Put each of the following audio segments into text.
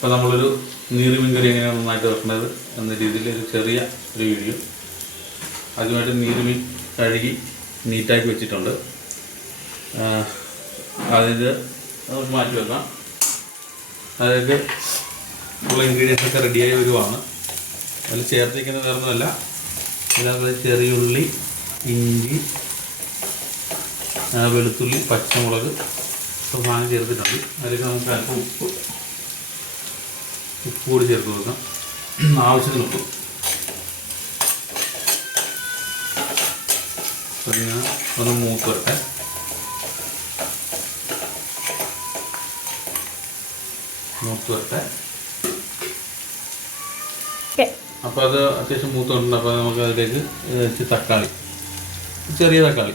അപ്പോൾ നമ്മളൊരു നീർമീൻ കറി എങ്ങനെയാണ് നന്നായിട്ട് വെക്കുന്നത് എന്ന രീതിയിൽ ഒരു ചെറിയ ഒരു വീഡിയോ. ആദ്യമായിട്ട് നീർമീൻ കഴുകി നീറ്റാക്കി വെച്ചിട്ടുണ്ട്. അതിന് നമുക്ക് മാറ്റി വെക്കാം. അതായത് ഉള്ള ഇൻഗ്രീഡിയൻസ് ഒക്കെ റെഡിയായി വരുവാണ്. അതിൽ ചേർത്തിരിക്കുന്ന വേറൊന്നുമല്ല, ഇതിനകത്ത് ചെറിയുള്ളി, ഇഞ്ചി, വെളുത്തുള്ളി, പച്ചമുളക് സാധനം ചേർത്തിട്ടുണ്ട്. അതിലേക്ക് നമുക്ക് അല്പം ഉപ്പ് കൂടി ചേർത്ത് കൊടുക്കാം. ആവശ്യത്തിന് ഉപ്പ്. പിന്നെ ഒന്ന് മൂത്ത് വരട്ടെ. അപ്പോൾ അത് അത്യാവശ്യം മൂത്തുണ്ട്. അപ്പോൾ നമുക്ക് അതിലേക്ക് തക്കാളി, ചെറിയ തക്കാളി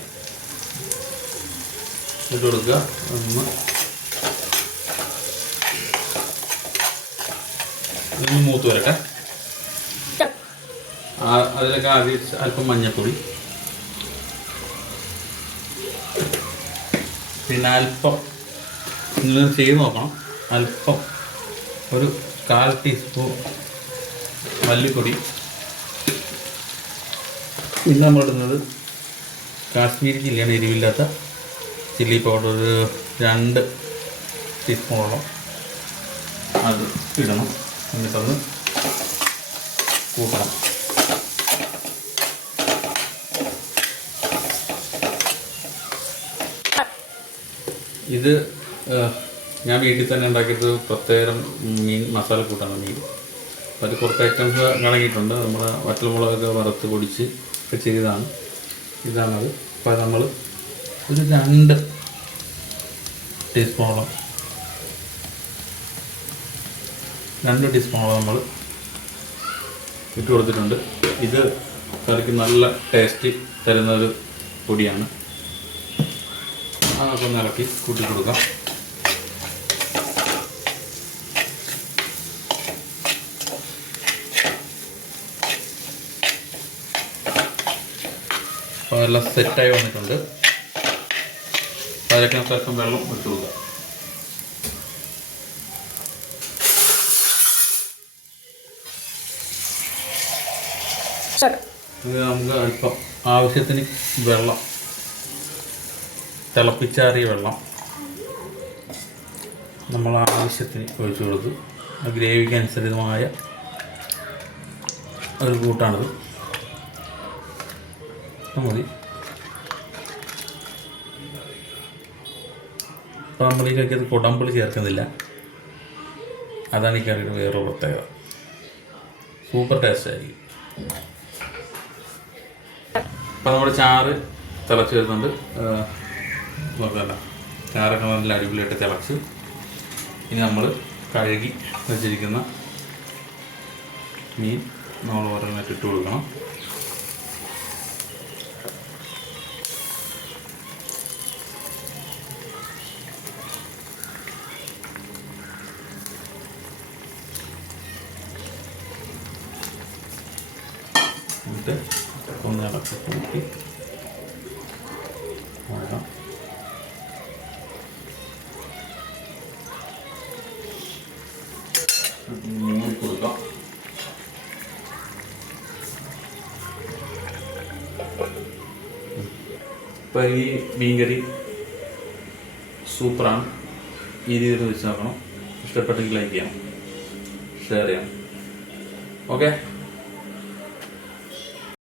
ഇട്ട് കൊടുക്കുക. ഒന്ന് മൂത്ത് വരട്ടെ. അതിലേക്ക് ആദ്യം അല്പം മഞ്ഞൾപ്പൊടി, പിന്നെ അല്പം നിങ്ങൾ ചെയ്ത് നോക്കണം, അല്പം ഒരു 1/4 ടീസ്പൂൺ മല്ലിപ്പൊടി. പിന്നെ നമ്മളിടുന്നത് കാശ്മീരി ചില്ലിയാണ്, എരിവില്ലാത്ത ചില്ലി പൗഡർ, ഒരു 2 ടീസ്പൂണോളം അത് ഇടണം. എന്നിട്ടൊന്ന് കൂട്ടണം. ഇത് ഞാൻ വീട്ടിൽ തന്നെ ഉണ്ടാക്കിയിട്ട് പ്രത്യേകം മീൻ മസാല കൂട്ടാണ് മീൻ. അപ്പോൾ അത് കുറച്ച് ഐറ്റംസ് അടങ്ങിയിട്ടുണ്ട്. നമ്മൾ വറ്റൽമുളകൊക്കെ വറുത്ത് പൊടിച്ച് ഒക്കെ ചെയ്തതാണ്. ഇതാണത്. അപ്പോൾ നമ്മൾ ഒരു 2 ടീസ്പൂണോളം നമ്മൾ ഇട്ട് കൊടുത്തിട്ടുണ്ട്. ഇത് കറിക്ക് നല്ല ടേസ്റ്റ് തരുന്നൊരു പൊടിയാണ്. അതൊക്കെ ഒന്ന് ഇളക്കി കൂട്ടി കൊടുക്കാം. അപ്പോൾ അതെല്ലാം സെറ്റായി വന്നിട്ടുണ്ട്. അതിലേക്ക് നമുക്ക് അല്പം വെള്ളം ഒഴിച്ചു കൊടുക്കാം. ഇത് നമുക്ക് അല്പം ആവശ്യത്തിന് വെള്ളം, തിളപ്പിച്ചാറിയ വെള്ളം നമ്മൾ ആവശ്യത്തിന് ഒഴിച്ചു കൊടുത്തു. ഗ്രേവിക്ക് അനുസരിതമായ ഒരു കൂട്ടാണിത്. മതി. അപ്പോൾ നമ്മൾ ഈ കറിക്കകത്ത് കൊടമ്പുളി ചേർക്കുന്നില്ല. അതാണ് ഈ കറിയുടെ വേറെ പ്രത്യേകത. സൂപ്പർ ടേസ്റ്റ് ആയിരിക്കും. അപ്പോൾ നമ്മുടെ ചാറ് തിളച്ച് വരുന്നുണ്ട്. നോക്കണ്ട, ചാറൊക്കെ നല്ല അടിപൊളിയായിട്ട് തിളച്ച്. ഇനി നമ്മൾ കഴുകി വെച്ചിരിക്കുന്ന മീൻ നമ്മൾ ഓരോന്നായിട്ട് ഇട്ട് കൊടുക്കണം. എന്നിട്ട് ഒന്ന് ഇളക്കി കൂട്ടി നോക്കാം. മൂടി കൊടുക്കാം. ഇപ്പോൾ ഈ മീൻകറി സൂപ്പറാണ്. ഈ രീതിയിൽ വെച്ച് നോക്കണം. ഇഷ്ടപ്പെട്ടെങ്കിൽ ലൈക്ക് ചെയ്യണം, ഷെയർ ചെയ്യണം. ഓക്കെ.